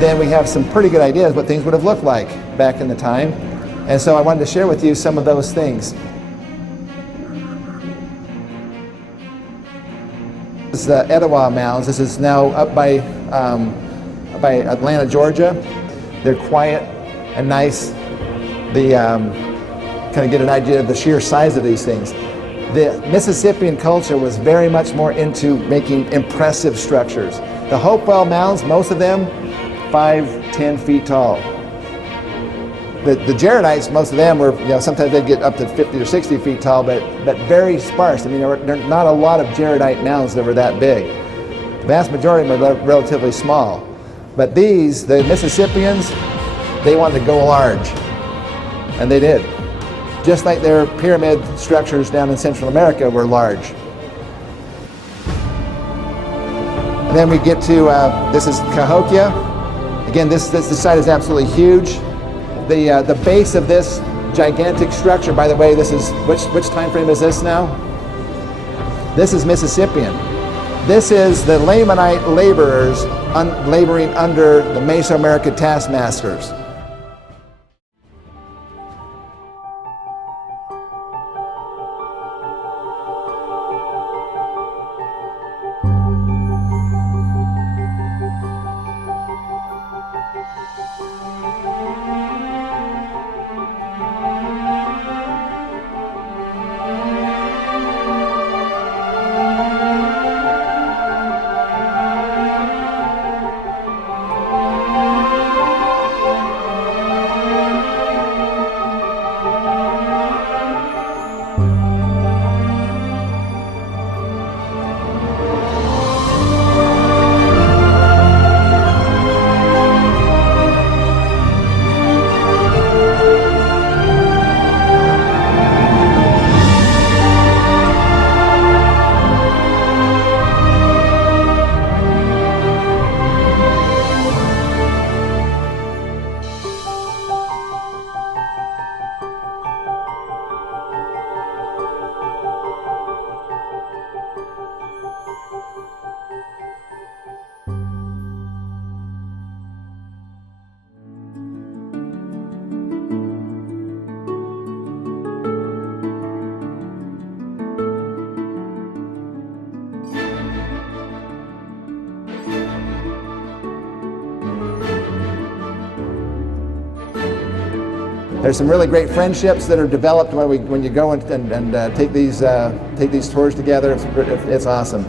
then we have some pretty good ideas what things would have looked like back in the time. And so I wanted to share with you some of those things. This is the Etowah Mounds. This is now up by Atlanta, Georgia. They're quiet and nice. The kind of get an idea of the sheer size of these things. The Mississippian culture was very much more into making impressive structures. The Hopewell Mounds, most of them 5-10 feet tall. The Jaredites, most of them were, sometimes they'd get up to 50 or 60 feet tall, but very sparse. I mean, there are not a lot of Jaredite mounds that were that big. The vast majority of them are relatively small. But these, the Mississippians, they wanted to go large, and they did. Just like their pyramid structures down in Central America were large. And then we get to, this is Cahokia. Again, this site is absolutely huge. The base of this gigantic structure, by the way, this is, which time frame is this now? This is Mississippian. This is the Lamanite laborers laboring under the Mesoamerican taskmasters. There's some really great friendships that are developed when you go and take these tours together. It's awesome.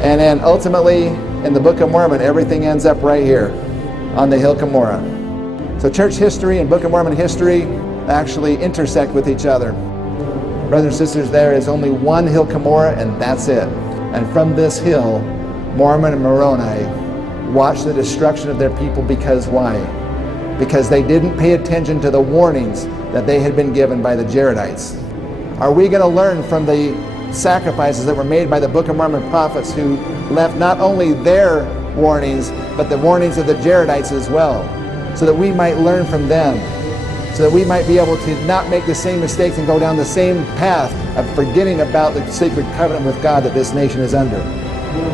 And then ultimately, in the Book of Mormon, everything ends up right here on the hill Cumorah. So church history and Book of Mormon history actually intersect with each other. Brothers and sisters, there is only one hill Cumorah, and that's it. And from this hill, Mormon and Moroni watched the destruction of their people because why? Because they didn't pay attention to the warnings that they had been given by the Jaredites. Are we going to learn from the sacrifices that were made by the Book of Mormon prophets who left not only their warnings, but the warnings of the Jaredites as well, so that we might learn from them, so that we might be able to not make the same mistakes and go down the same path of forgetting about the sacred covenant with God that this nation is under.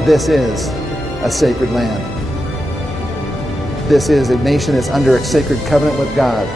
This is a sacred land. This is a nation that's under a sacred covenant with God.